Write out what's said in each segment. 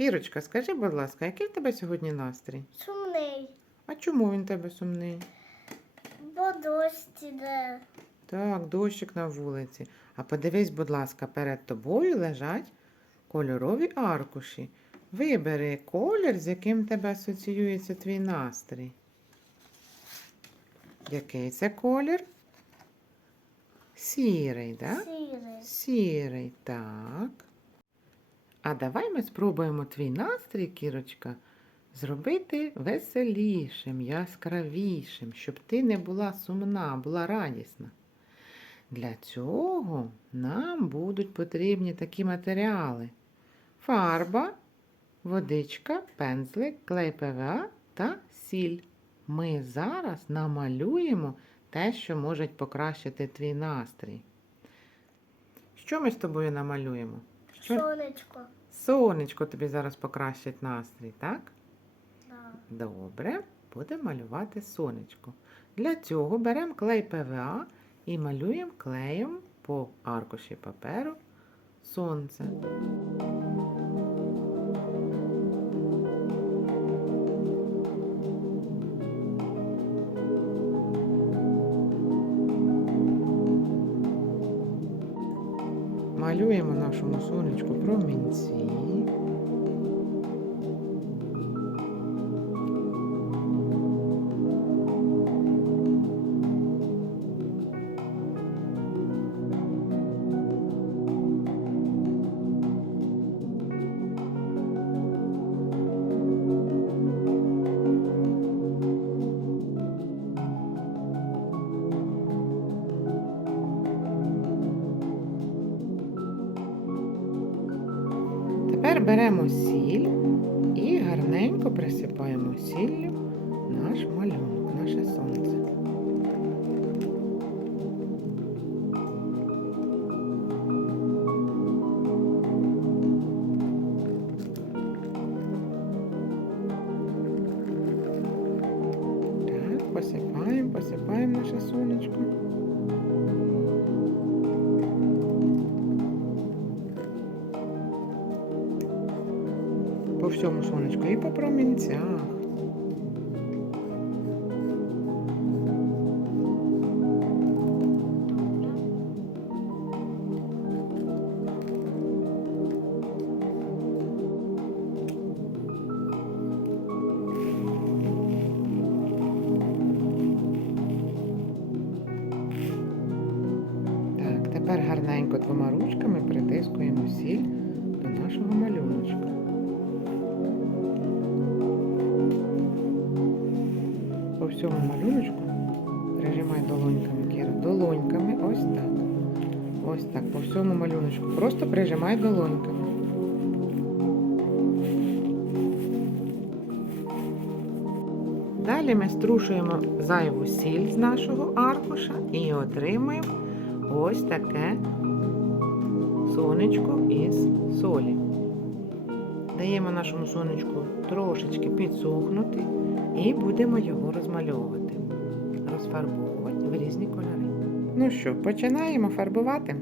Кірочка, скажи, будь ласка, який в тебе сьогодні настрій? Сумний. А чому він в тебе сумний? Бо дощ іде. Так, дощик на вулиці. А подивись, будь ласка, перед тобою лежать кольорові аркуші. Вибери колір, з яким тебе асоціюється твій настрій. Який це колір? Сірий, так? Сірий. Сірий, так. А давай ми спробуємо твій настрій, Кірочка, зробити веселішим, яскравішим, щоб ти не була сумна, була радісна. Для цього нам будуть потрібні такі матеріали: фарба, водичка, пензлик, клей ПВА та сіль. Ми зараз намалюємо те, що може покращити твій настрій. Що ми з тобою намалюємо? Сонечко. Сонечко тобі зараз покращить настрій, так? Да. Добре, будемо малювати сонечко. Для цього беремо клей ПВА і малюємо клеєм по аркуші паперу сонце. Малюємо нашому сонечку промінці. Беремо сіль і гарненько присипаємо сіллю наш малюнок, наше сонце. Так, посипаємо, посипаємо наше сонечко. Всьому сонечку і по промінцях. Тепер гарненько двома ручками притискуємо сіль до нашого малюночка. По всьому малюночку прижимай долоньками, Кіра, долоньками, ось так. Ось так, по всьому малюночку. Просто прижимай долоньками. Далі ми струшуємо зайву сіль з нашого аркуша і отримуємо ось таке сонечко із солі. Даємо нашому сонечку трошечки підсохнути і будемо його розмальовувати, розфарбовувати в різні кольори. Ну що, починаємо фарбувати.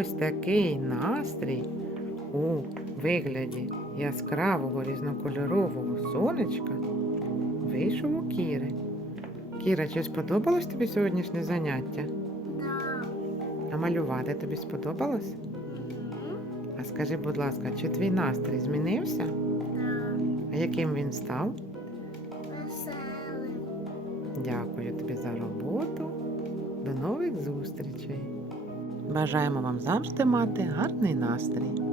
Ось такий настрій у вигляді яскравого різнокольорового сонечка вийшов у Кіри. Кіра, чи сподобалось тобі сьогоднішнє заняття? Да. А малювати тобі сподобалось? А скажи, будь ласка, чи твій настрій змінився? Да. А яким він став? Веселим. Дякую тобі за роботу. До нових зустрічей. Бажаємо вам завжди мати гарний настрій.